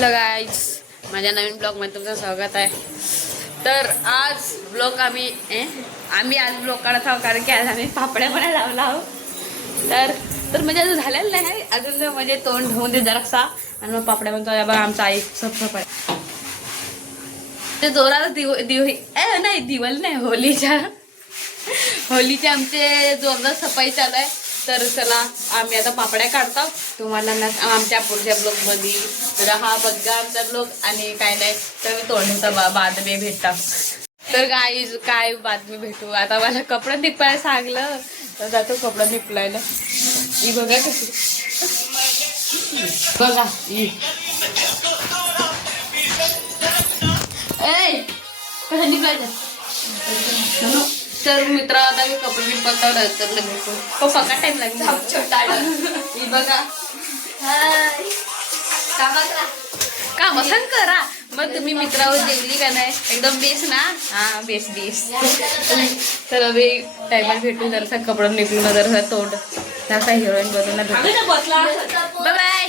Hello guys, माझ्या नवीन ब्लॉगमध्ये तुमचं स्वागत आहे. तर आज ब्लॉग आम्ही आज ब्लॉग काढत आहोत कारण की आज आम्ही पापड्या पण लावला आहोत. तर म्हणजे अजून झालेलं नाही आहे, अजून म्हणजे तोंड धुवून दे जरासा आणि मग पापड्या बनतो. बघा आमचा आई सफाई ते जोरात नाही दिवाळी नाही होलीच्या आमचे जोरदार सफाई चालू आहे. तर चला आम्ही आता पापड्या काढतो. तुम्हाला ना आमच्या पुढच्या ब्लॉगमध्ये तर हा बघा आमचा ब्लॉग आणि काय नाही तर मी तोंडचा बातमी भेटता. तर काय बातमी भेटू आता. मला कपडा निपायला सांगलं तर जातो कपडा निपलायला. ही बघा कशी बघा कसं निघायचं. तर मित्र आता मी कपडे निपलता तर भेटू पप्पा का टाइम लागेल. बघा काम सांग करा. मग तुम्ही मित्रावर जेवली का नाही एकदम बेस्ट ना. हा बेस्ट तर अभि टाइमवर भेटू. जरासा कपडा निघून जरासा तोंड जरासा हिरोईन बनून ना भेटू. बाय बाय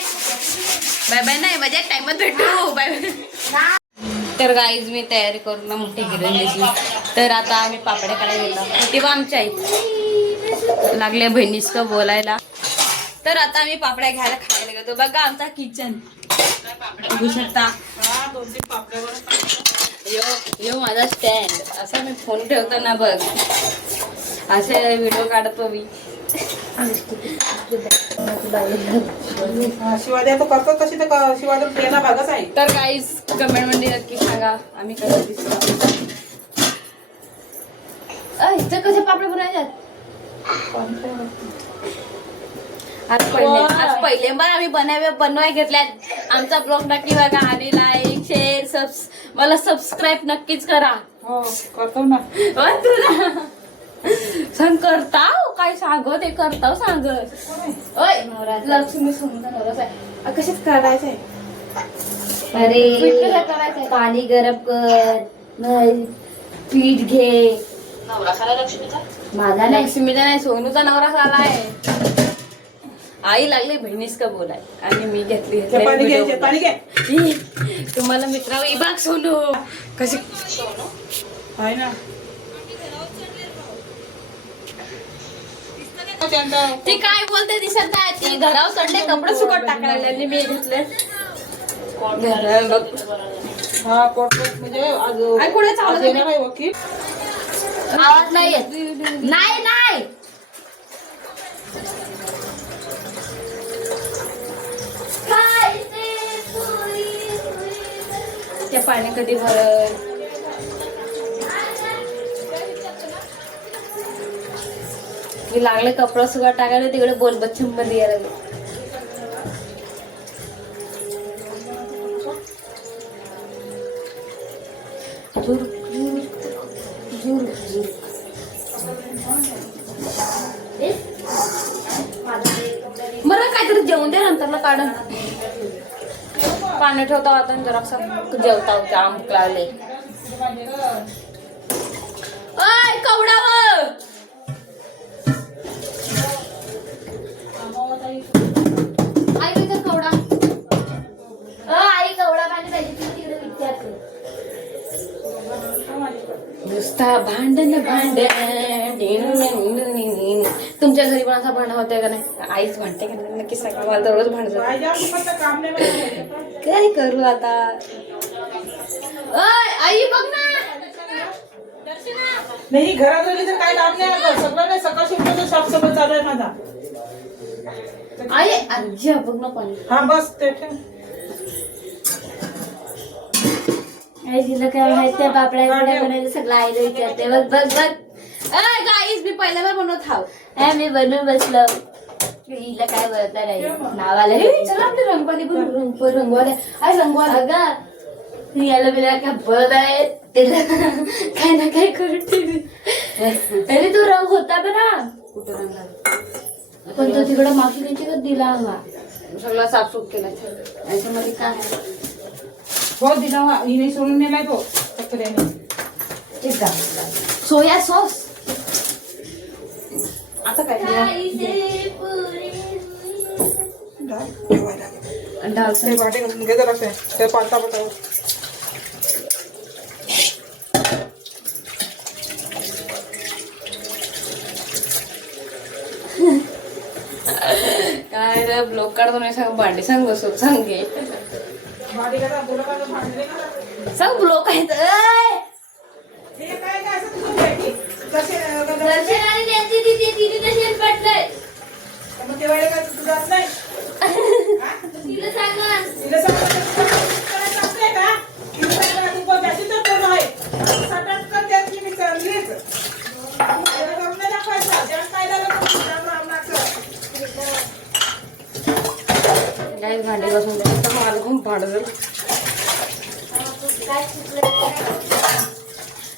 बाय बाय नाही माझ्या टाइमवर भेटू बाय बाय. तर गाईज मी तयारी करून ना मोठी हिरोईन दिसली. तर आता आम्ही पापड्या काढायला गेलो तेव्हा आमच्या आई लागल्या बहिणीस का बोलायला. तर आता आम्ही पापड्या घ्यायला खायला गेलो. बघा आमचा किचन बघू शकता. यो माझा स्टँड असा मी फोन ठेवतो ना बघ असे व्हिडिओ काढतो मी. शिवाद्या तो करतो तशी तर शिवाद्या प्रेरणा भागच आहे. तर गाईज कमेंट मध्ये नक्की सांगा आम्ही कसं दिसतो. इथं कसे पापड बनवायच्यात. आज पहिल्यांदा आम्ही बनवाय घेतल्यात. आमचा ब्लॉग नक्की बघा आणि लाईक शेअर मला सबस्क्राईब नक्कीच करा. हो करतो ना. तुला सांग करताव काय सांग ते करताव सांग. लक्ष्मी सुंदर कशाच करायचंय. अरे पाणी गरम कर पीठ घे. माझा नाही लक्ष्मीचा नाही सोनूचा नवरा झालाय. आई लागली बहिणीस का बोलाय आणि मी घेतली तुम्हाला मित्रावर बाग सोनू कशी आहे ना. ती काय बोलते दिसत नाही. ती घरावर चढले कपडे सुकट टाकायला मी घेतले. हा कोर्ट म्हणजे कुठे चालू नाही वकील आवाज नाही येत. नाही नाही ते पाणी कधी भरत. मी लागले कपडा सुद्धा टाकायला तिकडे बोल बच्चम मध्ये यायला लागले. बरं काहीतरी जेवण द्या नंतरला काढ. पाणी ठेवता आता जरा जेवता जाम लागले. कवडावर आई तिथं कवडा. आई कवडा पाणी पाहिजे तिकडे विचारतो. नुसता भांडण तुमच्या घरी पण असा भांडण होतंय का नाही. आईच भांडते का नाही नक्की सांगा. मला तर रोज भांडत काय करू आता. आई बघ ना नाही घरात गेली तर काय काम नाही. सगळं नाही सकाळशी उठून साफसफाई चालू आहे माझा. आई आजी बघ ना पाणी. हा बस ते ठेव. तिला काय माहिती पापड्या बनायचं सगळं आईला विचारते. बघ बघ बघ गाईस मी पहिल्यांदा बनवत हाव. मी बनवून बसलो. हिला काय बोलता नाही नावाला. चला आपले रंगवाली रंगवाले आई रंगवाले. अगं याला बिला काय बघ आहे तिला काय ना काय करते. अरे तो रंग होता बरा कुठं रंग पण तो तिकडं मावशी दिला हवा सगळा साफसूफ केला. याच्यामध्ये काय हो दिला हिने सोडून नेलाय तो चक्कऱ्याने. Soya sauce. आता काय ठेवायला डालचं ते भांडे घासून घे जरा ते पालता पटावर. काय रे ब्लॉक काढतो नाही सांग भांडी सांग बसून सांगे भांडी घासा तुला काय भांडे घासा. सांग ब्लॉक आहेत हे काय काय असं तुझं भेटी कसे दर्शन आणि त्यांची ती तिने तसेच पटलंय मग ते वेळे काय तू जात नाही तिला सांग ना तिला सांगते का तिला सांगा तू पण त्याची तर कोण आहे सटक कर त्याची मी चाललीच त्याला करून नाही दाखवायचं ज्या काय झालं राम राम नाचं. काय भांडी बसून द्यायचं मला खूप भाडं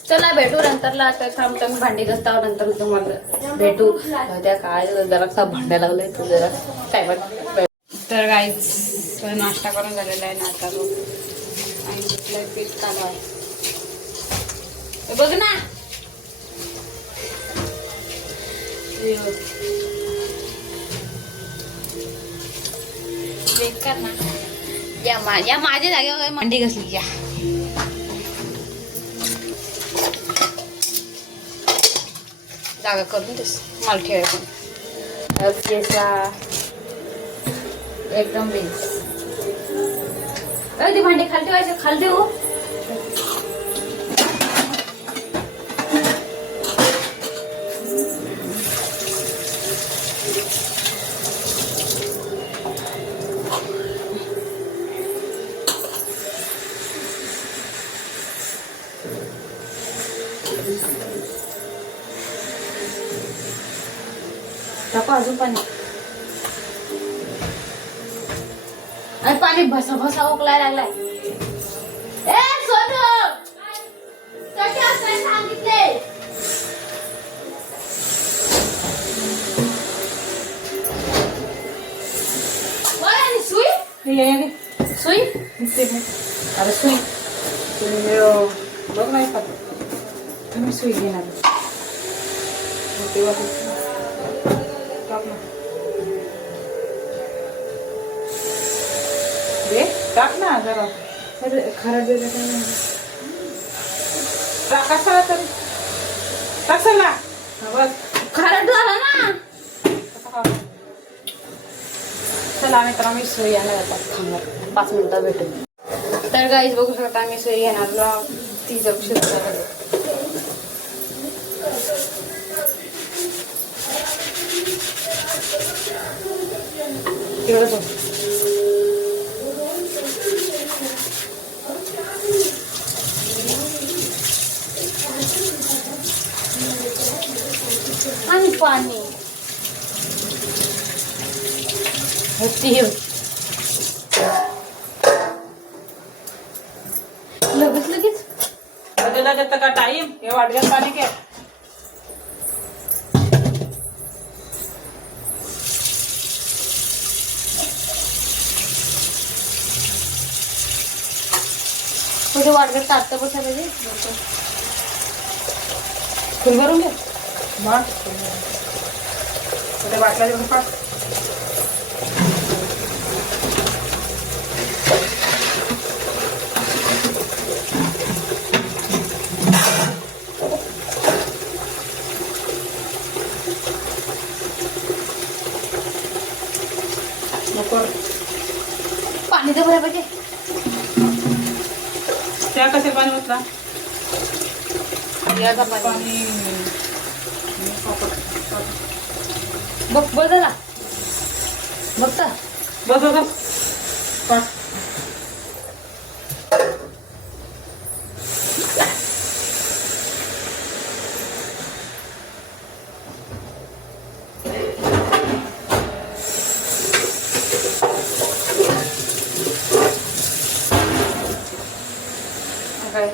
चला भेटू नंतरला आता थांबतो मी भांडी घासता नंतर तुम्हाला भेटू त्या काय जरा भांड्या लागलंय तू जरा काय बघ तर गाईच नाश्ता करून झालेला आहे ना आता बघ आणि कुठलं पीठ चालू आहे हे बघ ना बेकार ना या माझ्या जागेवर भांडी घासली या जागा करून देस मला ठेवायचं केसला एकदम बेस ती भांडी खाली ठेवायचं खाली ठेवू टाको अजून पाणी आणि पाणी भसा भसा उकलाय लागलाय ए सोनू कसे असताय सांगितले होय आणि सुई सुई अरे सुई तुम्ही बघ नाही खात तुम्ही सुई घेणार तेव्हा टाक ना दे टाक ना जरा खराब टाका सगळा तरी टाक सगळा बस खरं झालं ना चला आम्ही तर आम्ही सुई आणायला जातात थांबणार 5 मिनिटात भेटू तर गाईज बघू शकता आम्ही सुई घेणार ती जग शकतो तेवढं बघ आणि पाणी लगेच लगेच बदला देतं का टाईम हे वाटग्यात पाणी घे म्हणजे वाटत ताटतं बसायला फुल भरून घे वाट ते वाटला देऊन पाठ पाणी तर बरं पाहिजे त्या कसे पाणी होता याचा पाणी पाणी बघ बघ जरा बघता बस बस पाठ काय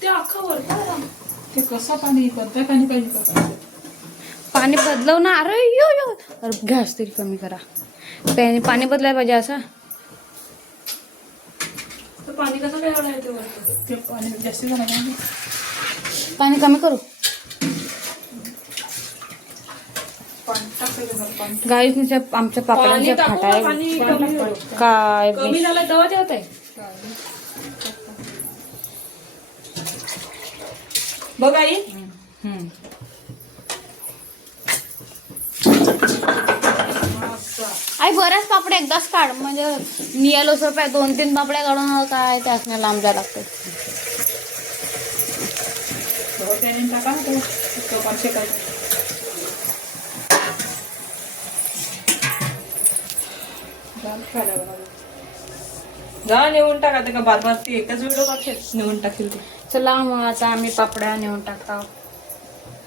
ते अख्खं वर ते कसं पाणी करताय पाणी पाहिजे का पाणी बदलव ना. अरे यो यो अरे गॅस तरी कमी करा. पाणी बदलायला पाहिजे असं. तर पाणी कसं काय एवढं येते वर ते पाणी जास्त झालं नाही. पाणी कमी करू. पाणी टाकायचं पाणी गाईच्या आमच्या पापडांच्या फाटाय काय कमी झालं तेव्हा ते होतंय. बघ आई आई बऱ्याच पापड्या एकदाच काढ म्हणजे नियालो सोप्या 2-3 पापड्या काढून काय ते असणार लांब जायला लागते. टाका ना तो पण शेकायचं. जा नेऊन टाका ते का बार ती एकच व्हिडिओ बघते नेऊन टाकेल ते. चला मग आता आम्ही पापड्या नेऊन टाकतो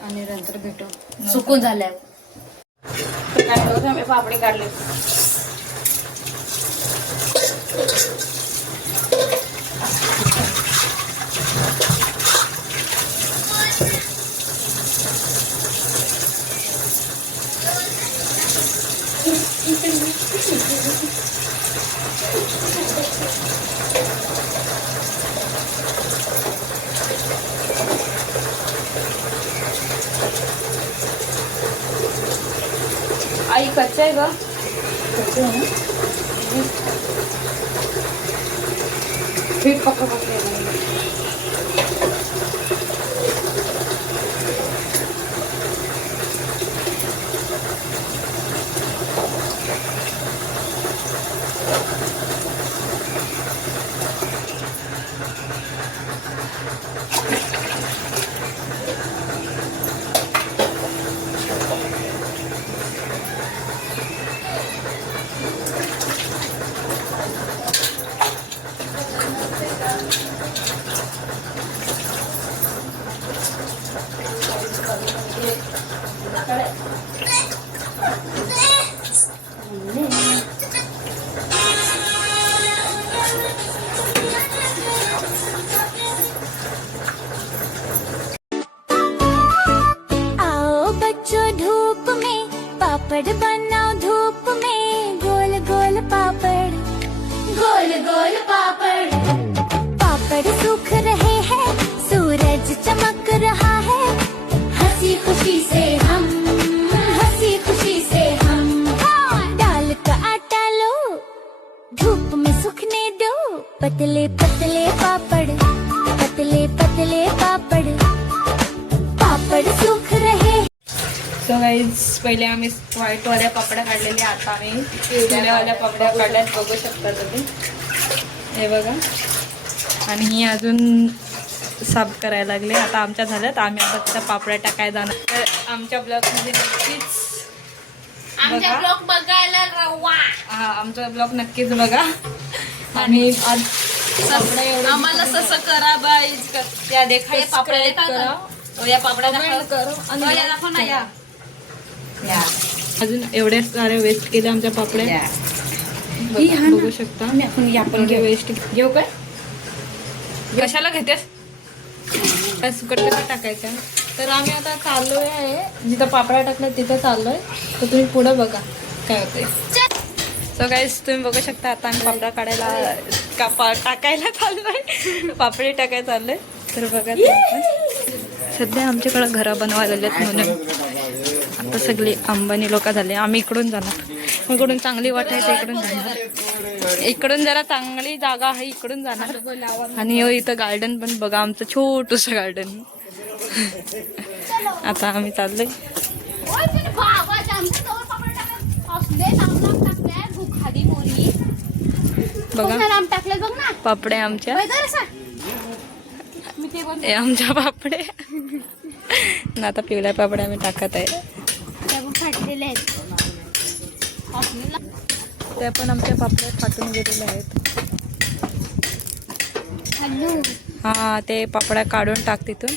आणि नंतर भेटू सुकून झाल्यावर. तर काय करू आम्ही पापडी काढले. आई कच्चा आहे का पीठ पक्का पकले. पापड़ बनाओ धूप में गोल गोल पापड़ गोल गोल पापड़ पापड़ सूख रहे हैं सूरज चमक रहा है हंसी खुशी से हम दाल का आटा लो धूप में सूखने दो पतले पतले पापड़ पतले पतले पापड़ पापड़ सूख रहे. सो गाईज पहिले आम्ही व्हाईटवाल्या पापड्या काढलेल्या आता आम्ही पिवळ्यावाल्या पापड्या काढल्यात बघू शकता तुम्ही. हे बघा आणि ही अजून साफ करायला लागले. आता आमच्या झाल्यात आम्ही आता त्या पापड्या टाकायला जाणार. तर आमच्या ब्लॉगमध्ये नक्कीच बघायला रवा. हा आमचा ब्लॉग नक्कीच बघा. आणि आज पापड्या एवढं आम्हाला सस करा बाईज त्या देखा या पापड्या करा या पापड्या दाखव ना या अजून एवढे सारे वेस्ट केले आमच्या पापड्या. बघू शकता आपण वेस्ट घेऊ काय कशाला घेतेस काय सुकट कसं टाकायचं. तर आम्ही आता चाललोय आहे जिथं पापड्या टाकल्या तिथं चाललोय. तर तुम्ही पुढे बघा काय होतंय. सो गाईस तुम्ही बघू शकता आता आम्ही पापड्या काढायला टाकायला चाललोय पापडी टाकायला चाललोय. तर बघा सध्या आमच्याकडं घरं बनवायला म्हणून आता सगळे अंबानी लोक झाले. आम्ही इकडून जाणार इकडून चांगली वाटायचं इकडून जाणार. इकडून जरा चांगली जागा आहे इकडून जाणार. आणि इथं गार्डन पण बघा आमचं छोटूसं गार्डन. आता आम्ही चाललोय बघा पापड्या आमच्या आमच्या पापड्या आता पिवळ्या पापड्या आम्ही टाकत आहे. त्या पण आमच्या पापड्या फाटून गेलेल्या आहेत. हा ते पापड्या काढून टाक तिथून.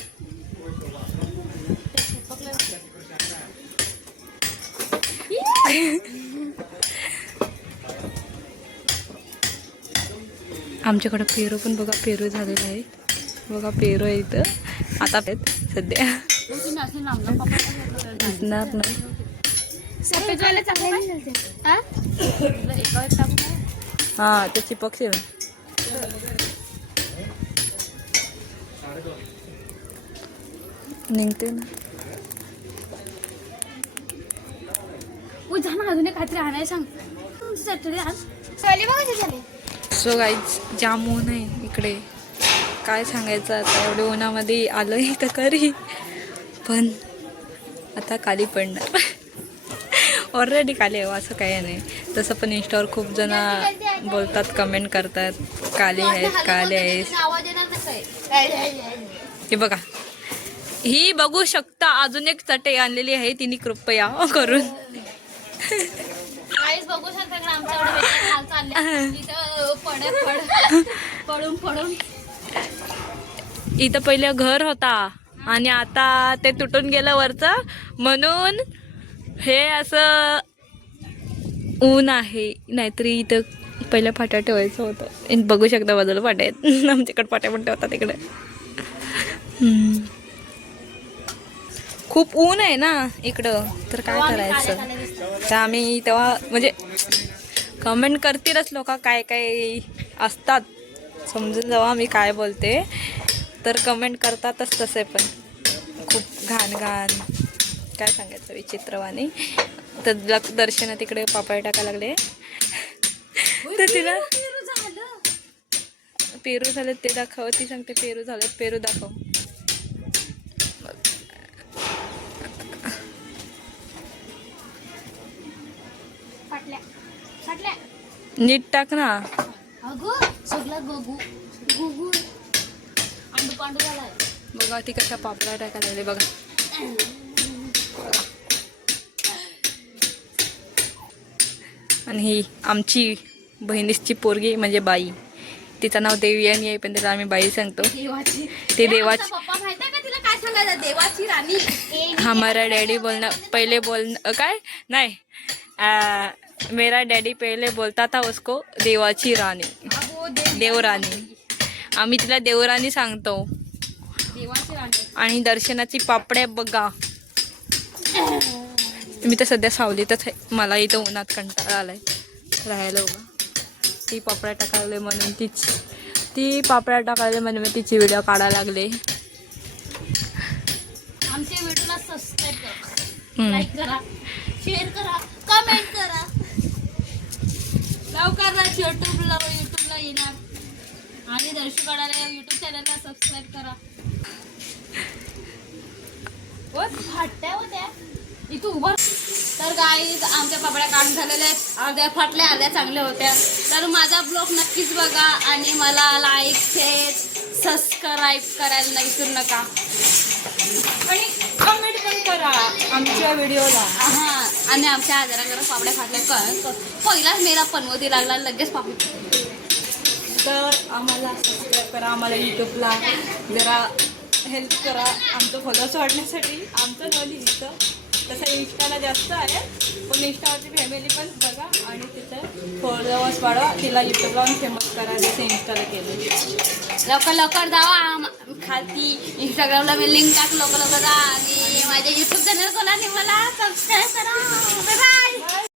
आमच्याकडे पेरू पण बघा पेरू झालेले आहेत. बघा पेरू आहे इथं आता सध्या दिसणार नाही. सफेदवाले चांगले नाही झालते. हा? एका वेळेस टाकू ना. हा ते चिपकशील निघते ना. जा ना अजून एक काहीतरी आणायला सांग. सॅटर्डे आण. सो गाईज जाम ऊन आहे इकडे, काय सांगायचं आता. एवढ्या उन्हामध्ये आलोय तर खरी, पण आता खाली पडणार. ऑलरेडी काले आहे असं काही नाही. तसं पण इंस्टावर खूप जण बोलतात, कमेंट करतात काले आहेत काले आहेत. हे बघा ही बघू शकता अजून एक चटई आणलेली आहे तिने कृपया करून. बघू शकता का आमच्याकडे हाल चालले इथं पडून पडून. इथं पहिलं घर होता आणि आता ते तुटून गेलं वरचं, म्हणून हे असं ऊन आहे. नाहीतरी इथं पहिलं फाट्या ठेवायचं होतं. बघू शकता बाजूला फाट्या आहेत. आमच्याकडे फाट्या पण ठेवतात इकडे. खूप ऊन आहे ना इकडं, तर काय करायचं. तर आम्ही तेव्हा म्हणजे कमेंट करतीलच लोक, काय काय असतात समजून जेव्हा मी काय बोलते तर कमेंट करतातच तसे. पण खूप घाण काय सांगायचं विचित्रवाणी. तर दर्शना तिकडे पापड टाकायला लागले, तर तिला पेरू झाले ते दाखव. ती सांगते पेरू झाले, पेरू दाखव. नीट टाक ना. बघा ती कशा पापड्या टाकायला लागले बघा. आणि ही आमची बहिणीची पोरगी म्हणजे बाई, तिचं नाव देवयानी आहे पण तिला आम्ही बाई सांगतो. ते देवाची देवाची राणी. हमारा डॅडी बोलना पहिले काय नाही, मेरा डॅडी पहिले बोलता था उसको देवाची राणी, देवराणी. आम्ही तिला देवराणी सांगतो. देवाची राणी. आणि दर्शनाची पापड्या बघा. मी तर सध्या सावलीतच आहे, मला इथं उन्हात कंटाळा आलाय राहायला उभा. ती पापड्या टाकायला म्हणून ती पापड्या टाकायला म्हणून मी तिची व्हिडिओ काढायला लागले. आमच्या व्हिडिओला सबस्क्राईब करा, लाईक करा, शेअर करा, कमेंट करा. लवकरच युट्यूबला येणार. आणि दर्शकाला युट्यूब चॅनलला सबस्क्राईब करा. फाटत्या होत्या इथं उभं. तर गाईज आमच्या पापड्या काढून झालेल्या आहेत. अर्ध्या फाटल्या अर्ध्या चांगल्या होत्या. तर माझा ब्लॉग नक्कीच बघा आणि मला लाईक शेअर सबस्क्राईब करायला नाही विसरू नका. आणि कमेंट पण करा आमच्या व्हिडिओला. हां आणि आमच्या जरा पापड्या फाटल्या पहिलाच मेरा पनवती लागला लगेच पापड. तर आम्हाला सबस्क्राईब करा, आम्हाला यूट्यूबला जरा हेल्प करा आमचं फॉलोअर्स वाढण्यासाठी. आमचं नाव लिहितं तसं इंस्टाला जास्त आहे, पण इंस्टावरची फॅमिली पण बघा आणि तिथं फॉलोअर्स वाढवा. तिला यूट्यूबला फेमस करा जसं इंस्टाला केलं. लवकर जावा. खालती इंस्टाग्रामला मी लिंक टाक. लवकर जा आणि माझ्या यूट्यूब चॅनल कोणाने मला सबस्क्राईब करा.